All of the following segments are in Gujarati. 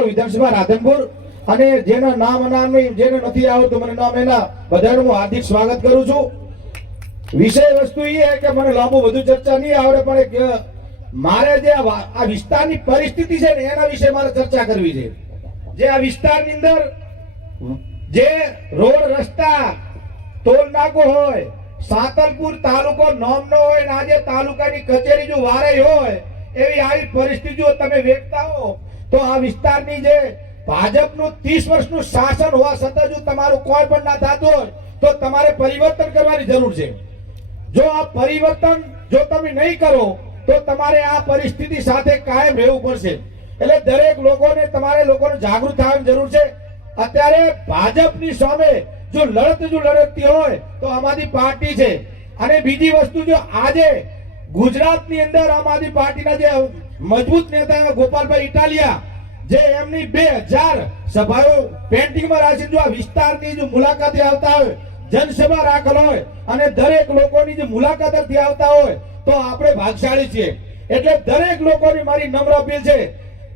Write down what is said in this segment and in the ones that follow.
વિધાનસભા રાધનપુર અને જેના નામ અનામ જેને નથી આવતું મને નામ એના બધાનું હું હાર્દિક સ્વાગત કરું છું. વિષય વસ્તુ એ કે મને લાંબુ વધુ ચર્ચા નહીં આવડે, પણ એક મારે જે આ વિસ્તારની પરિસ્થિતિ છે ને, એના વિશે મારે ચર્ચા કરવી છે. જે આ વિસ્તારની અંદર જે રોડ, રસ્તા, ટોલ નાકો હોય, સાતલપુર તાલુકો નોમનો હોય ને આજે તાલુકાની કચેરી જો વારે હોય, એવી આવી પરિસ્થિતિઓ તમે વેચતા હો તો આ વિસ્તારની જે ભાજપનું ત્રીસ વર્ષનું શાસન હોવા છતાં જો તમારું કોઈ પણ ના થતું હોય, તો તમારે પરિવર્તન કરવાની જરૂર છે. જો આ પરિવર્તન જો તમે નહીં કરો, તો તમારે આ પરિસ્થિતિ સાથે કાયમ રહેવું પડશે. એટલે દરેક લોકોને તમારે લોકોને જાગૃત થવાની જરૂર છે. અત્યારે ભાજપની સામે જો લડત જો લડતી હોય, તો આમ પાર્ટી છે. અને બીજી વસ્તુ જો આજે ગુજરાતની અંદર આમ પાર્ટીના જે મજબૂત નેતા ગોપાલભાઈ ઇટાલિયા, જે એમની બે હજાર સભાઓ પેન્ટિંગમાં રાખી જો આ વિસ્તારની જો મુલાકાતે આવતા હોય, જનસભા રાખેલો હોય અને દરેક લોકોની જે મુલાકાતથી આવતા હોય, તો આપણે ભાગશાળી છીએ. એટલે દરેક લોકોની મારી નમ્ર અપીલ છે,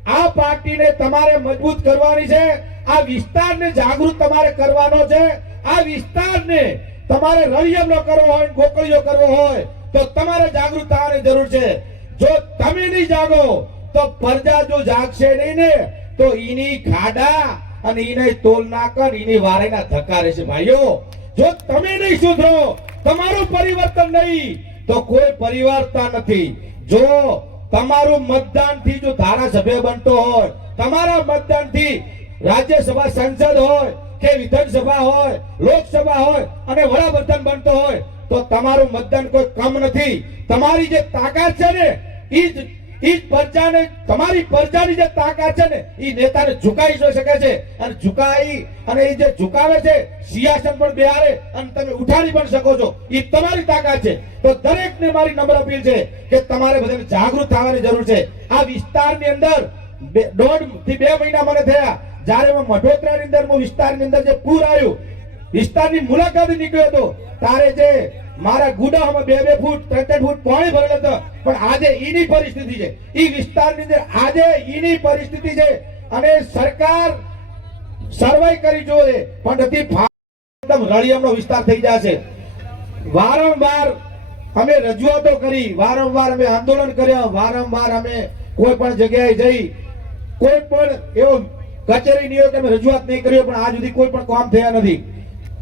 આ પાર્ટીને તમારે મજબૂત કરવાની છે, આ વિસ્તારને જાગૃત તમારે કરવાનો છે, આ વિસ્તારને તમારે રવિયમ કરવો હોય ગોકળીઓ કરવો હોય, તો તમારે જાગૃત થવાની જરૂર છે. જો તમે નહીં જાગો, તો પ્રજા જો જાગશે નહીં ને, તો ઈની ખાડા અને ઈને તોલ નાકર ઈની વારેના ધક્કા રહેશે. ભાઈઓ, જો તમે નહીં સુધરો, તમારું પરિવર્તન નહીં, તો કોઈ પરિવર્તન નથી. જો તમારું મતદાનથી જો ધારાસભ્ય બનતો હોય, તમારા મતદાનથી રાજ્યસભા સંસદ હોય કે વિધાનસભા હોય, લોકસભા હોય અને વડાપ્રધાન બનતો હોય તો તમારું મતદાન કોઈ કમ નથી. તમારી જે તાકાત છે ને, ઈ જ પ્રજાને, તમારી પ્રજાની જે તાકાત છે ને, ઈ નેતાને ઝુકાઈ જોઈ શકે છે. અને ઝુકાઈ, અને ઈ જે ઝુકાવે છે સિયાસન પણ બેહારે અને તમે ઉઠાડી પણ શકો છો. ઈ તમારી તાકાત છે. તો દરેકને મારી નમ્ર અપીલ છે કે તમારે બધાને જાગૃત થવાની જરૂર છે. આ વિસ્તારની અંદર દોઢથી બે મહિના મને થયા. જ્યારે હું મઢોતરાની અંદર વિસ્તારની અંદર જે પૂર આવ્યું, વિસ્તારની મુલાકાતે નીકળ્યો હતો તારે જે મારા ગુડામાં બે બે ફૂટ, ત્રણ ત્રણ ફૂટ પાણી ભરેલ હતો. પણ આજે ઈની પરિસ્થિતિ છે. ઈ વિસ્તારની અંદર આજે ઈની પરિસ્થિતિ છે. અને સરકાર સર્વે કરી જોવે પણ નથી એકદમ રળિયમનો વિસ્તાર થઈ જશે વારંવાર અમે રજૂઆતો કરી, વારંવાર અમે આંદોલન કર્યા, વારંવાર અમે કોઈ પણ જગ્યાએ જઈ, કોઈ પણ એવો કચેરી કે અમે રજૂઆત નહીં કરી પણ આજ સુધી કોઈ પણ કામ થયા નથી.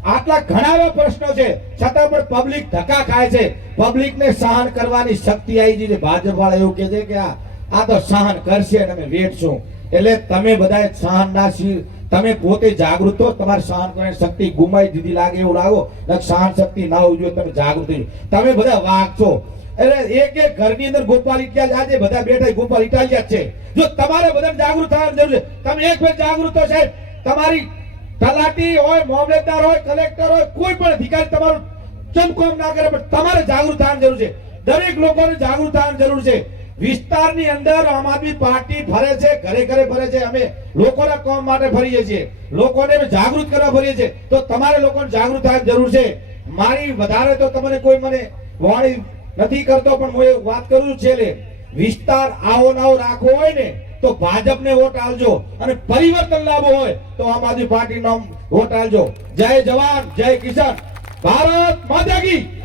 આટલા ઘણા એવા પ્રશ્નો છે. છતાં પણ પબ્લિક ધક્કા ખાય છે. પબ્લિક ને સહન કરવાની શક્તિ આવી છે. ભાજપ વાળા એવું કે છે કે આ તો સહન કરશે અને અમે વેઠશું એટલે તમે બધાએ સહન ના તમે પોતે જાગૃત હો, તમારે સહન કરવાની શક્તિ ગુમાઈ દીધી લાગે એવું લાગો. સહન શક્તિ ના હોવી જોઈએ, તમે જાગૃત તમે બધા વાઘ છો. એટલે એક એક ઘરની અંદર ગોપાલ ઇટાલિયા, આજે બધા બેઠા ગોપાલ ઇટાલિયા છે. જો તમારે બધાને જાગૃત થવાની જરૂર છે, તમે એક ફેર જાગૃત થો સાહેબ. તમારી તલાટી હોય, મામલતદાર હોય, કલેક્ટર હોય, કોઈ પણ અધિકારી તમારું ચમકોમ ના કરે, પણ તમારે જાગૃત થવાની જરૂર છે. દરેક લોકોને જાગૃત થવાની જરૂર છે. વિસ્તારની અંદર આમ આદમી પાર્ટી ફરે છે, ઘરે ઘરે ફરે છે, અમે લોકોના કામ માટે ફરીએ છીએ. લોકોને જાગૃત કરવા ફરીએ છીએ. તો તમારે લોકોને જાગૃત થવાની જરૂર છે. મારી વધારે તો તમને કોઈ મને વાણી નથી કરતો, પણ હું એક વાત કરું છેલ્લે. વિસ્તાર આવો નાવો રાખવો હોય ને તો ભાજપને વોટ આપજો અને પરિવર્તન લાવવું હોય તો આમ આદમી પાર્ટી નામ વોટ આપજો. જય જવાન, જય કિસાન. ભારત માતા કી.